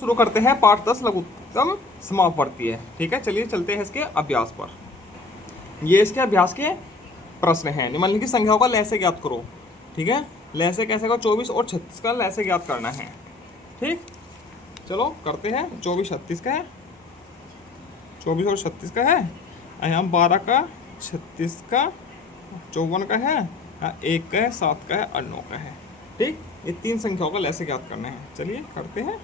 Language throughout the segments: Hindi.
शुरू करते हैं पाठ 10 लघुत्तम समापवर्ती है। ठीक है, चलिए चलते हैं इसके अभ्यास पर। ये इसके अभ्यास के प्रश्न हैं। निम्नलिखित संख्याओं का लय से ज्ञात करो। ठीक है, लय से कैसे का 24 और 36 का लय से ज्ञात करना है। ठीक, चलो करते हैं। 24 36 का है, 24 और 36 का है, यहाँ 12 का, 36 का, 54 का है, 1 का है, 7 का है और 9 का है। ठीक, ये तीन संख्याओं का लय से ज्ञात करना है। चलिए करते हैं।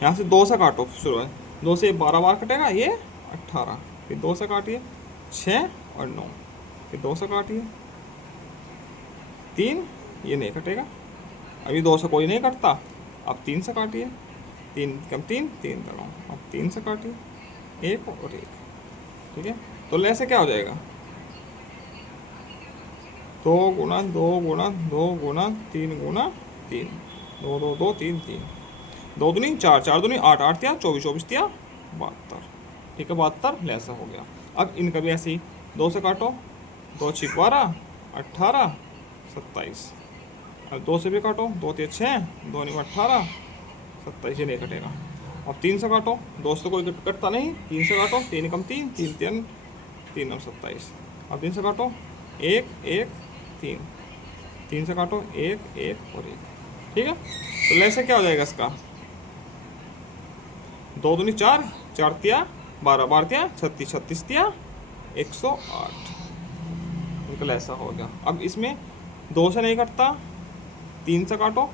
यहाँ से 2 से काटो, शुरू है 2 से 12 बार कटेगा, ये 18, फिर 2 से काटिए 6 और 9, फिर 2 से काटिए 3, ये नहीं कटेगा। अभी 2 से कोई नहीं कटता, अब 3 से काटिए, 3 कम 3 3 9, अब 3 से काटिए 1 और 1। ठीक है, तो लय से क्या हो जाएगा? 2 गुना 2 गुना 2 गुना 3 गुना 3, 2 2 2 3 3, 2 दूनी 4, 4 दूनी 8, 8 तिया 24, 24 तिया 72। ठीक है, 72 लैसा हो गया। अब इनका भी ऐसे ही 2 से काटो, 2 6 12, 18 27। अब 2 से भी काटो, 2 तिया 6, 2 9 18 27, ये नहीं कटेगा। अब 3 से काटो, 2 से कोई कटता नहीं, 3 से काटो, 3 कम 3 3 3 3 9 27। अब 3 से काटो 1 1 3, 3 से काटो 1 1 और 1। ठीक है, तो लैसे क्या हो जाएगा इसका? 2 दूनी 4, 4 तिया 12, 12 तिया 36, 36 तिया 108। बिल्कुल ऐसा हो गया। अब इसमें 2 से नहीं कटता, 3 से काटो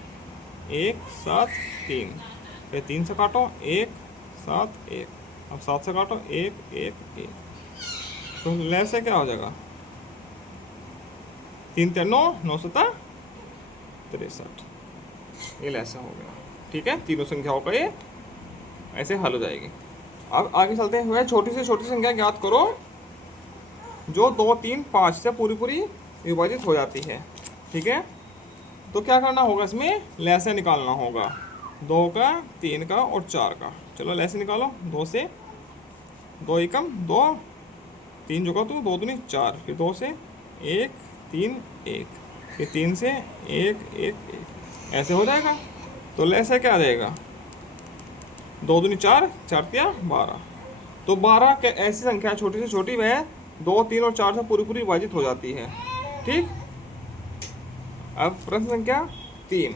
1 7 3, फिर 3 से काटो 1 7 1, अब 7 से काटो 1 1 1। तो लय से क्या हो जाएगा? 3 3 9 9 7 63, ये लैसा हो गया। ठीक है, तीनों संख्याओं का ये ऐसे हल हो जाएगी। अब आगे चलते हुए छोटी से छोटी संख्या ज्ञात करो जो 2 3 5 से पूरी पूरी विभाजित हो जाती है। ठीक है, तो क्या करना होगा? इसमें लय से निकालना होगा, 2 का 3 का और 4 का। चलो लय से निकालो। 2 से 2 एकम 2, 3 जोगा तो 2 दूनी 4, फिर 2 से 1 3 1, फिर 3 से 1 1 1, ऐसे हो जाएगा। तो लय से क्या आ जाएगा? 2 दूनी 4, 4 तिया 12। तो 12 के ऐसी संख्या छोटी से छोटी वह 2 3 और 4 से पूरी पूरी विभाजित हो जाती है। ठीक, अब प्रश्न संख्या 3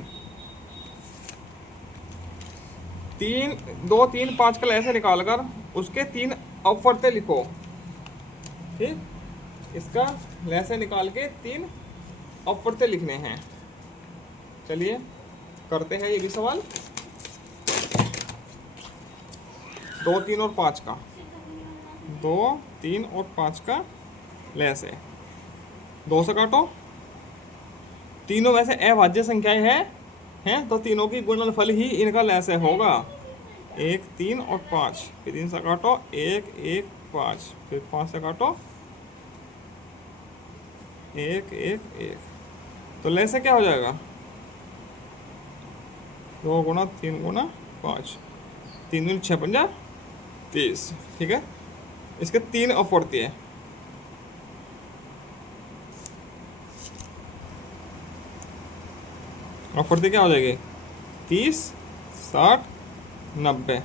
2 3 5 का ऐसे निकाल कर उसके 3 अपवर्त्य लिखो। ठीक, इसका लैसे निकाल के 3 अपवर्त्य लिखने हैं। चलिए करते हैं ये भी सवाल। 2 3 और 5 का, 2 3 और 5 का लैस है। 2 से काटो, तीनों वैसे अभाज्य संख्याएं हैं तो तीनों की गुणनफल ही इनका लैस होगा। 1 3 और 5, फिर 3 से काटो 1 1 5, फिर 5 से काटो 1 1 1। तो लैस क्या हो जाएगा? 2 गुना 3 गुना 5, 3 दूनी 6 50 30। ठीक है, इसके 3 अपवर्त्य है। अपवर्त्य क्या हो जाएगी? 30 60 90।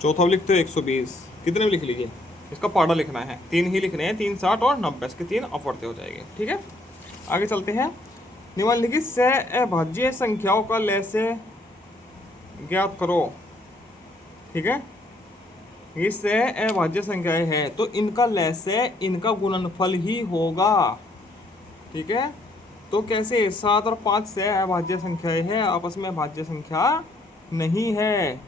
चौथा भी लिखते हो 120। कितने भी लिख लीजिए, इसका पाड़ा लिखना है, 3 ही लिखने हैं, 3 60 और 90, इसके 3 अपवर्त्य हो जाएंगे। ठीक है, आगे चलते हैं। निम्नलिखित से अभाज्य संख्याओं का लय से ज्ञात करो। ठीक है, इससे अभाज्य संख्याएं हैं तो इनका लय से इनका गुणनफल ही होगा। ठीक है, तो कैसे? 7 और 5 से अभाज्य संख्याएं हैं, आपस में भाज्य संख्या नहीं है,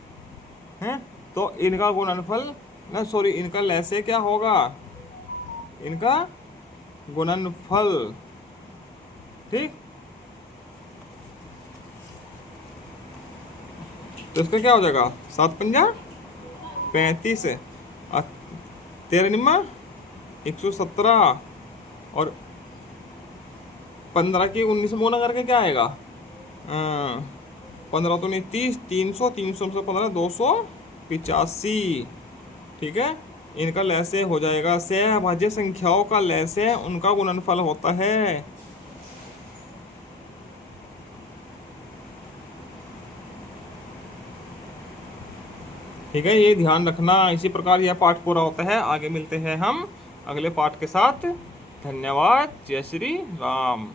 हैं? तो इनका गुणनफल ना, सॉरी, इनका लय से क्या होगा? इनका गुणनफल। ठीक, तो इसका क्या हो जाएगा? 7 पंजा 35, 13 निम्मा 117 और 15 की 19 मोना करके क्या आएगा? 15 तो नहीं 30, 300 300 से 15 285। ठीक है, इनका लय से हो जाएगा। सहभाज्य संख्याओं का लय से उनका गुणनफल होता है। ठीक है, ये ध्यान रखना। इसी प्रकार यह पाठ पूरा होता है। आगे मिलते हैं हम अगले पाठ के साथ। धन्यवाद। जय श्री राम।